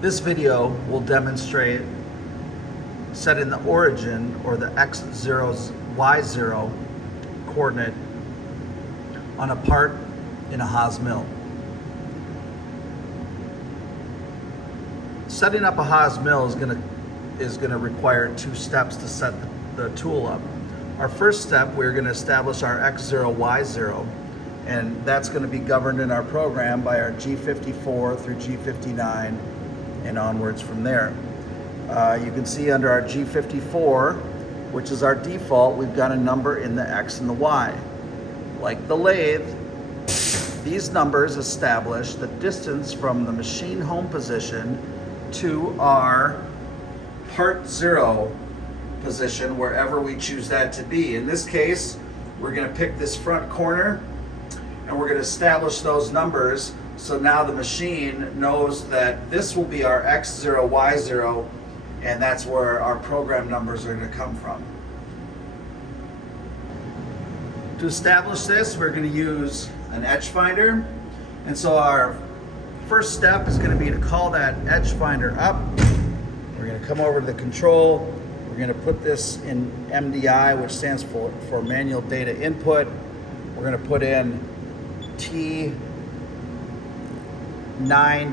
This video will demonstrate setting the origin or the x0, y0 coordinate on a part in a Haas mill. Setting up a Haas mill is gonna require two steps to set the tool up. Our first step, we're gonna establish our x0, y0, and that's gonna be governed in our program by our G54 through G59 and onwards from there. You can see under our G54, which is our default, we've got a number in the X and the Y. Like the lathe, these numbers establish the distance from the machine home position to our part 0 position, wherever we choose that to be. In this case, we're going to pick this front corner and we're going to establish those numbers, so now the machine knows that this will be our X0, Y0, and that's where our program numbers are going to come from. To establish this, we're going to use an edge finder, and so our first step is going to be to call that edge finder up. We're going to come over to the control. We're going to put this in MDI, which stands for manual data input. We're going to put in T9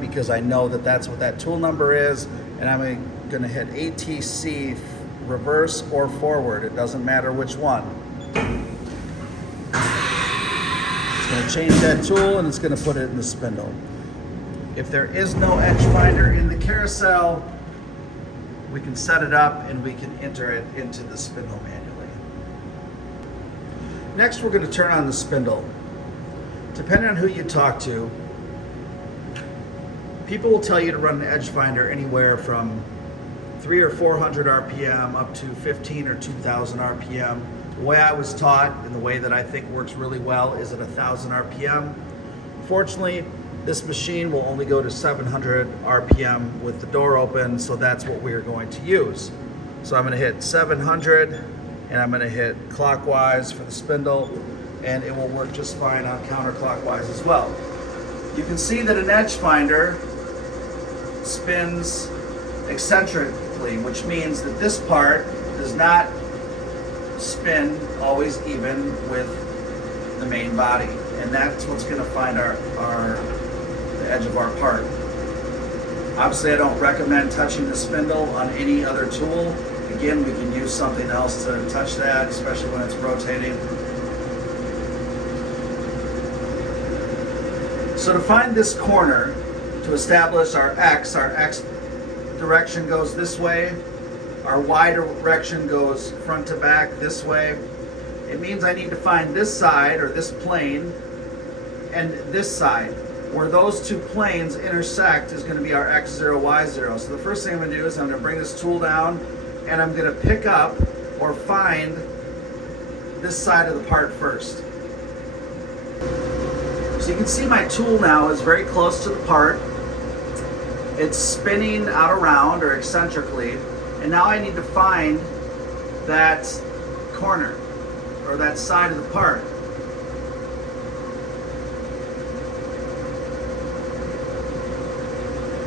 because I know that that's what that tool number is, and I'm going to hit ATC reverse or forward. It doesn't matter which one. It's going to change that tool and it's going to put it in the spindle. If there is no edge finder in the carousel, we can set it up and we can enter it into the spindle manually. Next, we're going to turn on the spindle. Depending on who you talk to, people will tell you to run an edge finder anywhere from 300 or 400 RPM up to 15 or 2000 RPM. The way I was taught and the way that I think works really well is at 1000 RPM. Fortunately, this machine will only go to 700 RPM with the door open, so that's what we are going to use. So I'm going to hit 700 and I'm going to hit clockwise for the spindle, and it will work just fine on counterclockwise as well. You can see that an edge finder spins eccentrically, which means that this part does not spin always even with the main body, and that's what's going to find the edge of our part. Obviously, I don't recommend touching the spindle on any other tool. Again, we can use something else to touch that, especially when it's rotating. So to find this corner, to establish our X direction goes this way, our Y direction goes front to back this way. It means I need to find this side, or this plane, and this side. Where those two planes intersect is going to be our X0, Y0. So the first thing I'm going to do is I'm going to bring this tool down and I'm going to pick up or find this side of the part first. So you can see my tool now is very close to the part. It's spinning out around or eccentrically, and now I need to find that corner or that side of the part.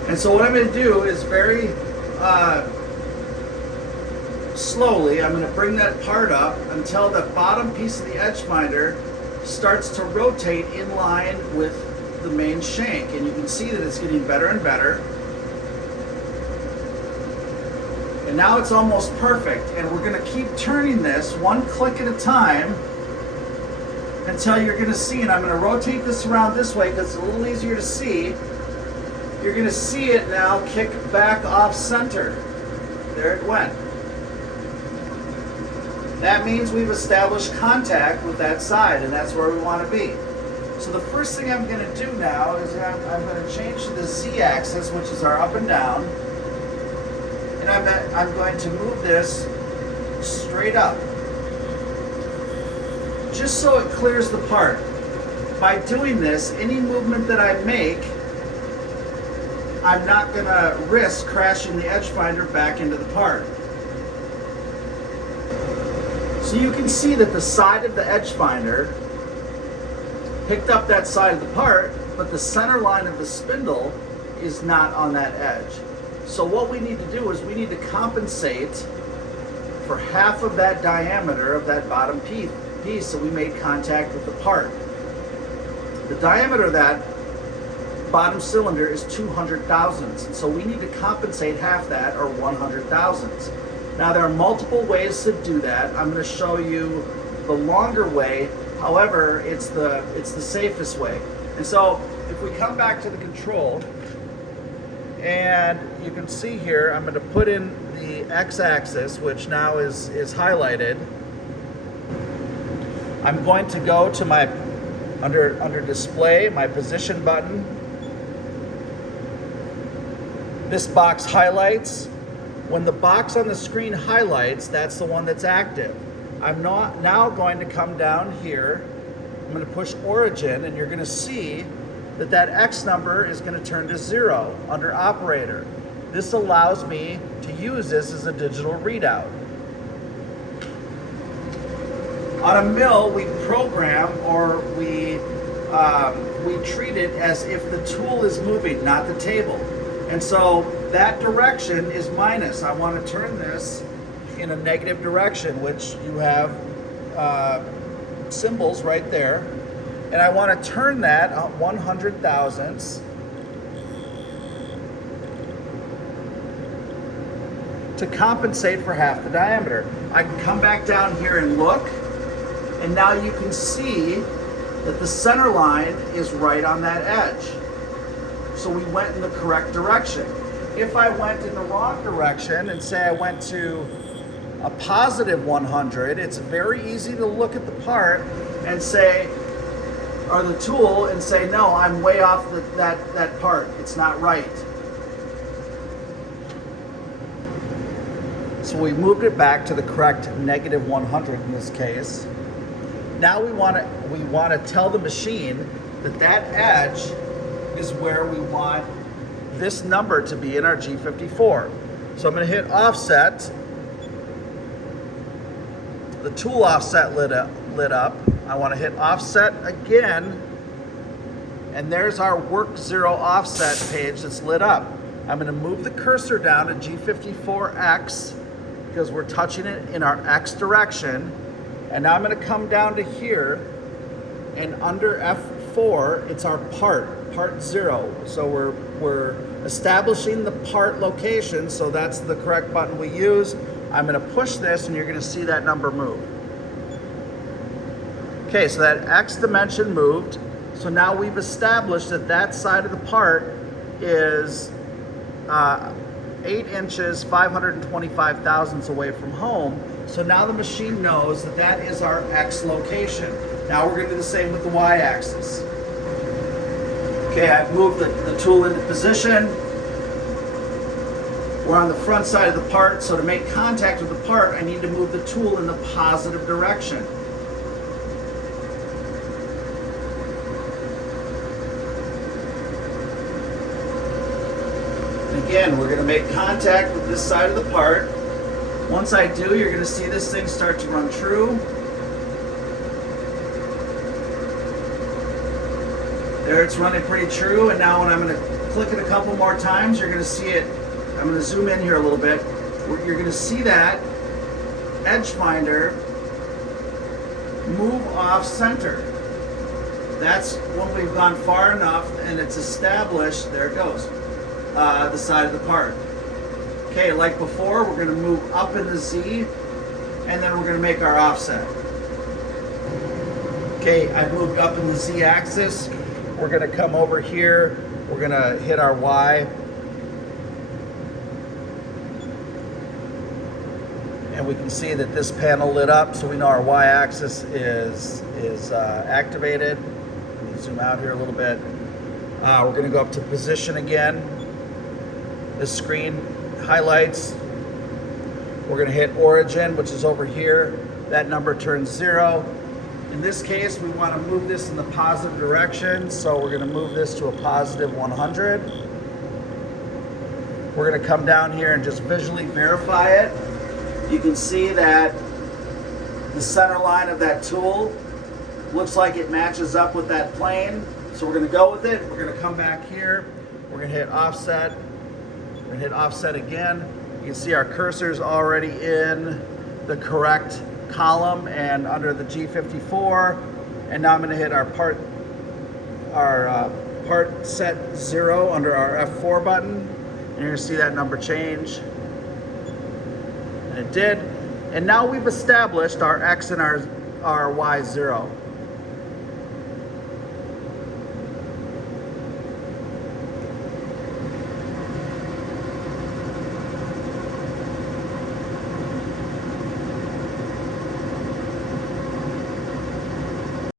And so what I'm going to do is very slowly, I'm going to bring that part up until the bottom piece of the edge finder starts to rotate in line with the main shank. And you can see that it's getting better and better. And now it's almost perfect. And we're going to keep turning this one click at a time until you're going to see, and I'm going to rotate this around this way because it's a little easier to see. You're going to see it now kick back off center. There it went. That means we've established contact with that side, and that's where we want to be. So the first thing I'm going to do now is I'm going to change to the Z-axis, which is our up and down, and I'm going to move this straight up, just so it clears the part. By doing this, any movement that I make, I'm not going to risk crashing the edge finder back into the part. So you can see that the side of the edge finder picked up that side of the part, but the center line of the spindle is not on that edge. So what we need to do is we need to compensate for half of that diameter of that bottom piece so we made contact with the part. The diameter of that bottom cylinder is 200 thousandths, so we need to compensate half that, or 100 thousandths. Now there are multiple ways to do that. I'm going to show you the longer way. However, it's the safest way. And so if we come back to the control, and you can see here, I'm going to put in the x-axis, which now is highlighted. I'm going to go to my under display, my position button. This box highlights. When the box on the screen highlights, that's the one that's active. I'm now going to come down here. I'm going to push origin, and you're going to see that that X number is going to turn to 0 under operator. This allows me to use this as a digital readout. On a mill, we program, or we treat it as if the tool is moving, not the table. And so that direction is minus. I want to turn this in a negative direction, which you have symbols right there. And I want to turn that 100 thousandths to compensate for half the diameter. I can come back down here and look, and now you can see that the center line is right on that edge. So we went in the correct direction. If I went in the wrong direction and say I went to a positive 100, it's very easy to look at the part and say, or the tool, and say, no, I'm way off that part. It's not right. So we moved it back to the correct negative 100 in this case. Now we want to tell the machine that that edge is where we want this number to be in our G54. So I'm going to hit offset. The tool offset lit up. I want to hit offset again, and there's our work 0 offset page that's lit up. I'm going to move the cursor down to G54X because we're touching it in our X direction. And now I'm going to come down to here, and under F4, it's our part 0. So we're establishing the part location, so that's the correct button we use. I'm going to push this, and you're going to see that number move. Okay, so that X dimension moved. So now we've established that that side of the part is 8 inches, 525 thousandths away from home. So now the machine knows that that is our X location. Now we're going to do the same with the Y axis. Okay, I've moved the tool into position. We're on the front side of the part, so to make contact with the part, I need to move the tool in the positive direction. Again, we're going to make contact with this side of the part. Once I do, you're going to see this thing start to run true. There, it's running pretty true, and now when I'm going to click it a couple more times, you're going to see it. I'm going to zoom in here a little bit. You're going to see that edge finder move off center. That's when we've gone far enough and it's established. There it goes. The side of the part. Okay, like before, we're going to move up in the Z, and then we're going to make our offset. Okay, I've moved up in the Z axis. We're going to come over here. We're going to hit our Y. And we can see that this panel lit up, so we know our Y axis is activated. Let me zoom out here a little bit. We're going to go up to position again. This screen highlights. We're going to hit origin, which is over here. That number turns 0. In this case, we want to move this in the positive direction, so we're going to move this to a positive 100. We're going to come down here and just visually verify it. You can see that the center line of that tool looks like it matches up with that plane. So we're going to go with it. We're going to come back here. We're We're gonna hit offset. We're gonna hit offset again. You can see our cursor's already in the correct column and under the G54. And now I'm gonna hit our part set 0 under our F4 button. And you're gonna see that number change. And it did. And now we've established our X and our Y0.